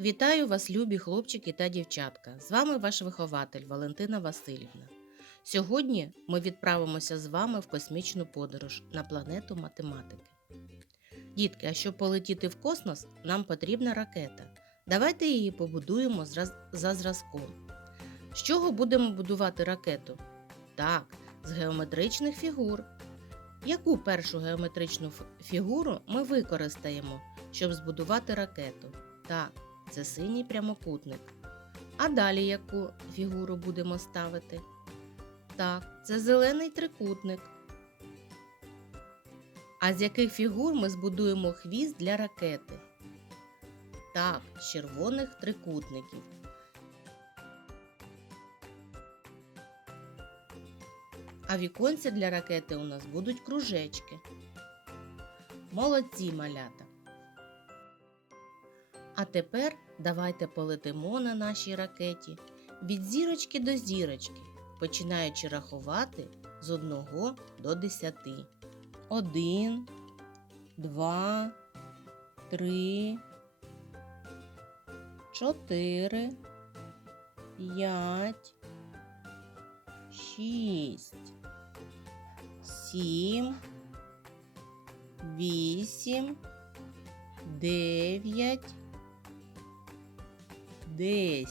Вітаю вас, любі хлопчики та дівчатка. З вами ваш вихователь Валентина Васильівна. Сьогодні ми відправимося з вами в космічну подорож на планету математики. Дітки, а щоб полетіти в космос, нам потрібна ракета. Давайте її побудуємо за зразком. З чого будемо будувати ракету? Так, з геометричних фігур. Яку першу геометричну фігуру ми використаємо, щоб збудувати ракету? Так, це синій прямокутник. А далі яку фігуру будемо ставити? Так, це зелений трикутник. А з яких фігур ми збудуємо хвіст для ракети? Так, з червоних трикутників. А віконця для ракети у нас будуть кружечки. Молодці малята! А тепер давайте полетимо на нашій ракеті від зірочки до зірочки, починаючи рахувати з 1 до 10. 1, 2, 3, 4, 5, 6, 7, 8, 9, 10.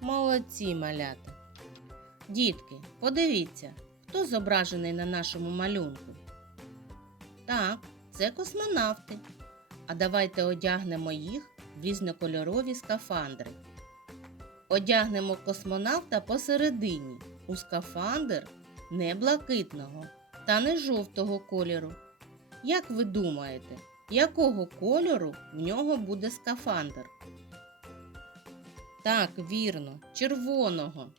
Молодці малята. Дітки, подивіться, хто зображений на нашому малюнку. Так, це космонавти. А давайте одягнемо їх в різнокольорові скафандри. Одягнемо космонавта посередині у скафандр не блакитного та не жовтого кольору. Як ви думаєте, якого кольору в нього буде скафандр? Так, вірно, червоного.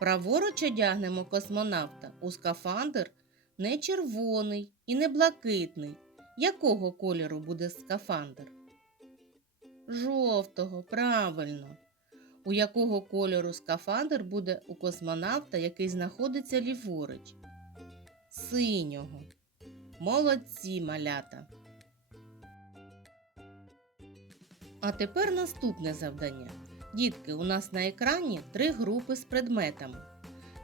Праворуч одягнемо космонавта у скафандр не червоний і не блакитний. Якого кольору буде скафандр? Жовтого, правильно. У якого кольору скафандр буде у космонавта, який знаходиться ліворуч? Синього. Молодці малята. А тепер наступне завдання. Дітки, у нас на екрані три групи з предметами.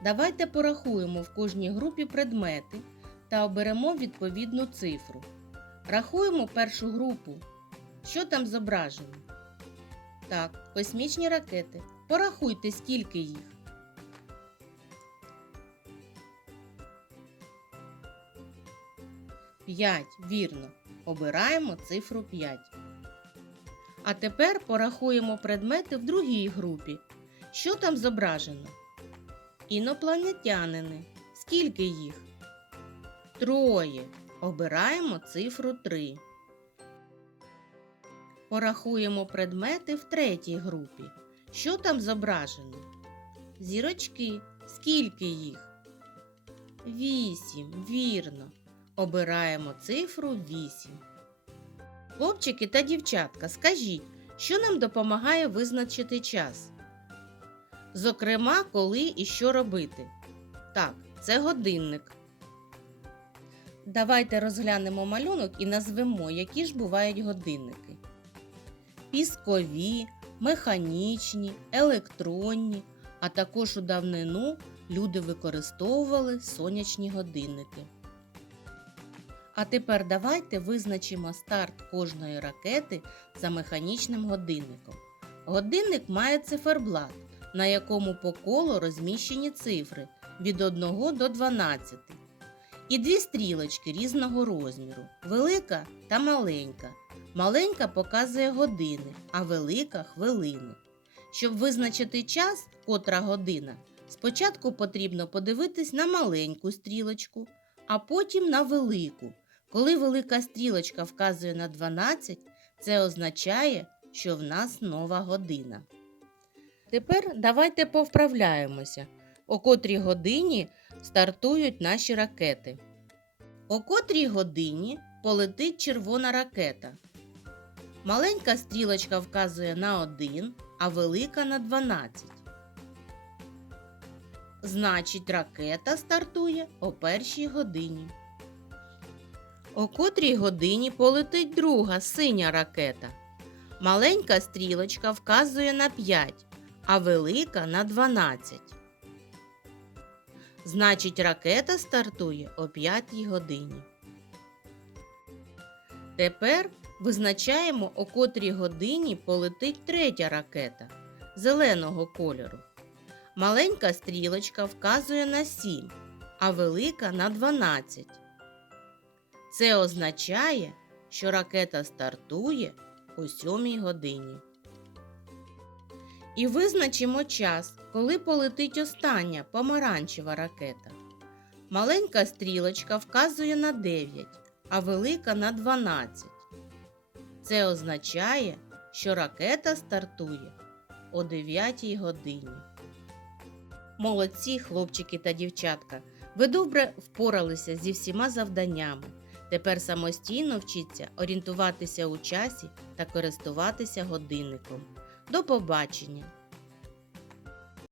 Давайте порахуємо в кожній групі предмети та оберемо відповідну цифру. Рахуємо першу групу. Що там зображено? Так, космічні ракети. Порахуйте, скільки їх. П'ять, вірно. Обираємо цифру 5. А тепер порахуємо предмети в другій групі. Що там зображено? Інопланетянини. Скільки їх? Троє. Обираємо цифру 3. Порахуємо предмети в третій групі. Що там зображено? Зірочки. Скільки їх? Вісім. Вірно. Обираємо цифру 8. Хлопчики та дівчатка, скажіть, що нам допомагає визначити час? Зокрема, коли і що робити? Так, це годинник. Давайте розглянемо малюнок і назвемо, які ж бувають годинники. Піскові, механічні, електронні, а також у давнину люди використовували сонячні годинники. А тепер давайте визначимо старт кожної ракети за механічним годинником. Годинник має циферблат, на якому по колу розміщені цифри від 1 до 12. І дві стрілочки різного розміру велика та маленька. Маленька показує години, а велика хвилини. Щоб визначити час, котра година, спочатку потрібно подивитись на маленьку стрілочку, а потім на велику. Коли велика стрілочка вказує на 12, це означає, що в нас нова година. Тепер давайте повправляємося, о котрій годині стартують наші ракети. О котрій годині полетить червона ракета. Маленька стрілочка вказує на 1, а велика на 12. Значить, ракета стартує о першій годині. О котрій годині полетить друга синя ракета. Маленька стрілочка вказує на 5, а велика на 12. Значить, ракета стартує о 5 годині. Тепер визначаємо, о котрій годині полетить третя ракета зеленого кольору. Маленька стрілочка вказує на 7, а велика на 12. Це означає, що ракета стартує о 7 годині. І визначимо час, коли полетить остання помаранчева ракета. Маленька стрілочка вказує на 9, а велика на 12. Це означає, що ракета стартує о 9 годині. Молодці, хлопчики та дівчатка. Ви добре впоралися зі всіма завданнями. Тепер самостійно вчіться орієнтуватися у часі та користуватися годинником. До побачення!